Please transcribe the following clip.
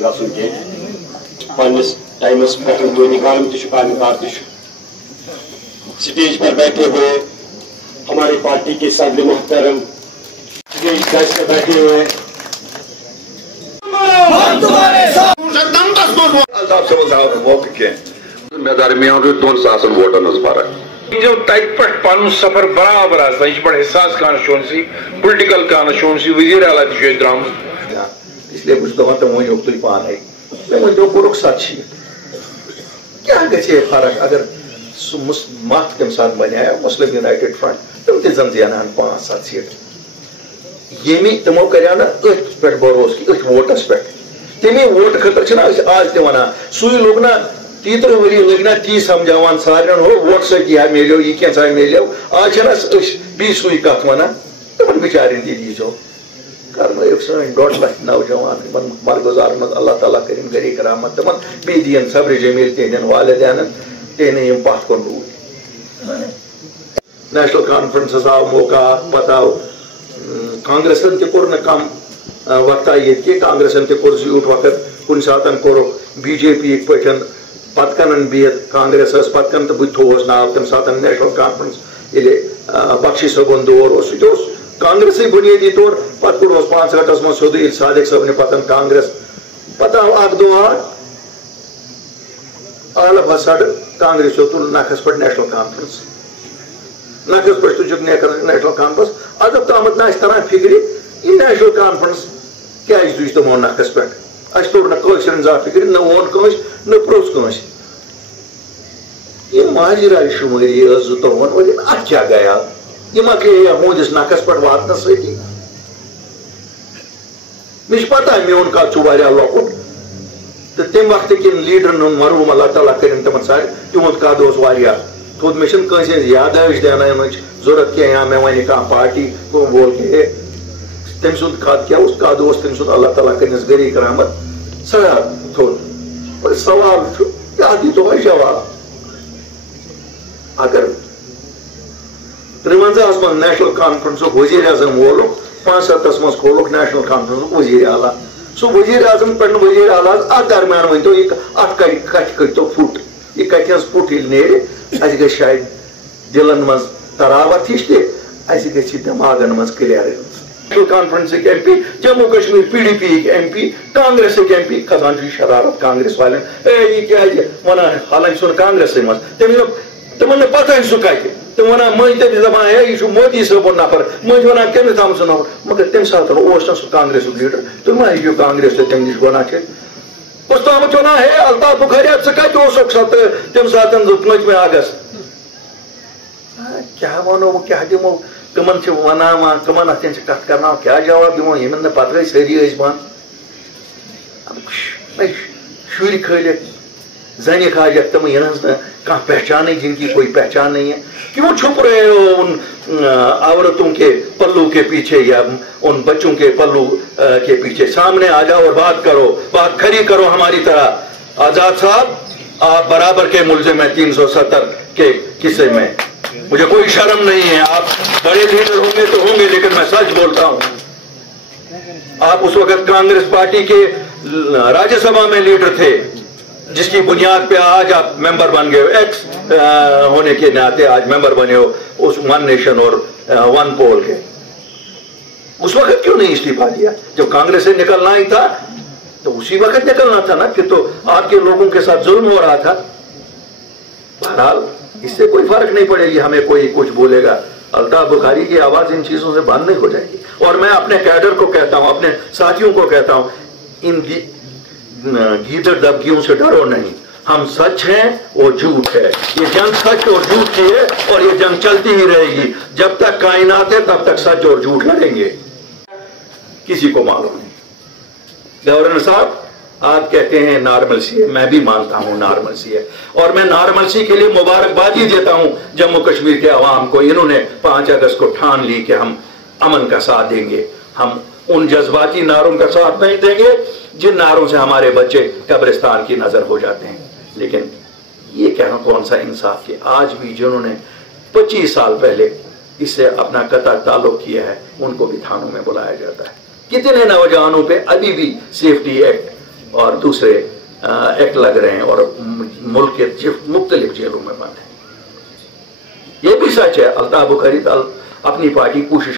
गसन के पन्निस टाइमस पे दोनी कालम Kamkar stage पर बैठे हुए हमारी पार्टी के सदर मोहतरम स्टेज पर बैठे हुए दरमियान 2,000 वोटन फर्क पन सफर बराबर यह बड़ हिसास कॉन्स्टिट्यूंसी पोलिटिकल कॉन्स्टिट्यूंसी वजीर आला द्राम इसलिए बस दपान तुम वन तुम पान मे वो कोर सच क्या गे फर्क अगर सह मत तम सात बने मुस्लिम यूनाइटेड फ्रंट तुम तन जेनान 5-7 सीट यमी तमो कर पे भरोस कि वोटस पे तमे वोट खतर आज तना सू लोग ना 30 वरी लग ना ती समझावान सारे हो वोट सह मिलो यह क्या मिलो आज बी सू कत वन तम बिचारन दीजो कर 1.5 लाख नौजवान मरगुजार मज अल्लाह ताला करीम गरीक रहमत तम बी दिन सब्र जमील तेहन वालदेन तेन पत कुन रूद नेशनल कॉन्फ्रेंस आव मौका पत आव कांग्रेसन तोर न कम वक्त ये कांग्रेसन तोर यूट वक्त कुन सात कोर बीजेपी पे पत कन बिहत कांग्रेस पत कन तो बहुत थोस नाव तम सात नेशनल कॉन्फ्रेंस ये बख्शी सबन दौर सह कांग्रेस बुनियादी तौर पे कोर 5 गटस मज सोद सादिक सब ने पतन कांग्रेस पता अख दह आल बसड कांग्रेस तुल नखस पे नेशनल कॉन्फ्रेंस नखस पे तुझ नेशनल कॉन्फ्रेंस अदब तमत ना तरह फिक्र यह नेशनल कॉन्फ्रेंस क्या तुझ तमो नखस पे अस तोड़ ना जा फिक्र न वोन कस न प्रोस कस यह माजरा शुमारी जुतवन अत क्या गया यह मकले मोदिस नखस पे वातन सती मे पता मोन कद लकुट तो तम वक्त किन लीडरन मरहूम अल्लाह ताला करिम तम सारे तिहुद कद थोद मे यादाश देन जरूरत क्या या मे वन कह पार्टी बोल के तम सुद कद क्या कद तम सुद अल्लाह ताला करिस गरीक रहमत सह थोद सवाल दीतो जवाब अगर 53 मज नेशनल कॉन्फ्रेंस वजीर आजम वोल 5-7 मज खोल नेशनल कॉन्फ्रेंस वजीर आला सो वजीर आजम पे वजीर आला दरमियान वन तो अत कतो फुट यह कत फुट ये शायद दिलन मज तरावत हिश दिमागन मज clearance national conference MP Jammu Kashmir PDP MP Congress MP खसान शरारत कांग्रेस वाले यह क्या वन हालांकि सुन कांग्रेस मज तमन पता सह कत तुम वन मज तमिस दपान है यह मोदी सबन नफर मज वन कमिस तम सह नफर मगर तम सात सह कांग्रेस लीडर तुम मा हूँ कांग्रेस तम नश गुना उस तम वन है अल्ताफ बुखारी स कत तम सात 5 अगस्त क्या वनो क्या दिमो कमन वनावान कमन अतन कत कर क्या जवाब दिमो यमन पत गई सारी बंद शुर खलित जन खाजत तम इन कह पहचान जिनकी कोई पहचान नहीं है क्यों छुप रहे हो उन औरतों के पल्लू के पीछे या उन बच्चों के पल्लू के पीछे सामने आ जाओ और बात करो बात खड़ी करो हमारी तरह आजाद साहब आप बराबर के मुलजिम हैं 370 के किस्से में मुझे कोई शर्म नहीं है आप बड़े लीडर होंगे तो होंगे लेकिन मैं सच बोलता हूं आप उस वक्त कांग्रेस पार्टी के राज्यसभा में लीडर थे जिसकी बुनियाद पे आज आप मेंबर बन गए एक्स होने के नाते आज मेंबर बने हो उस वन नेशन और वन पोल के उस वक्त क्यों नहीं इस्तीफा दिया जब कांग्रेस से निकलना ही था तो उसी वक्त निकलना था ना फिर तो आपके लोगों के साथ जुल्म हो रहा था बहरहाल इससे कोई फर्क नहीं पड़ेगी हमें कोई कुछ बोलेगा अल्ताफ बुखारी की आवाज इन चीजों से बंद नहीं हो जाएगी और मैं अपने कैडर को कहता हूं अपने साथियों को कहता हूं इन गीदड़ दबगियों से डरो नहीं हम सच हैं वो झूठ है ये जंग सच और झूठ की है और ये जंग चलती ही रहेगी जब तक कायनात है तब तक सच और झूठ लड़ेंगे किसी को मालूम नहीं गवर्नर साहब आप कहते हैं नॉर्मलसी है मैं भी मानता हूं नॉर्मलसी है और मैं नॉर्मलसी के लिए मुबारकबादी देता हूं जम्मू कश्मीर के अवाम को इन्होंने 5 अगस्त को ठान ली कि हम अमन का साथ देंगे हम उन जज्बाती नारों का साथ नहीं देंगे जिन नारों से हमारे बच्चे कब्रिस्तान की नजर हो जाते हैं लेकिन ये कहना कौन सा इंसाफ कि आज भी जिन्होंने 25 साल पहले इससे अपना कता ताल्लुक किया है उनको भी थानों में बुलाया जाता है कितने नौजवानों पे अभी भी सेफ्टी एक्ट और दूसरे एक्ट लग रहे हैं और मुल्क के मुख्तलिफ जेलों में बंद हैं। ये भी सच है, अल्ताफ बुखारी अपनी पार्टी कोशिश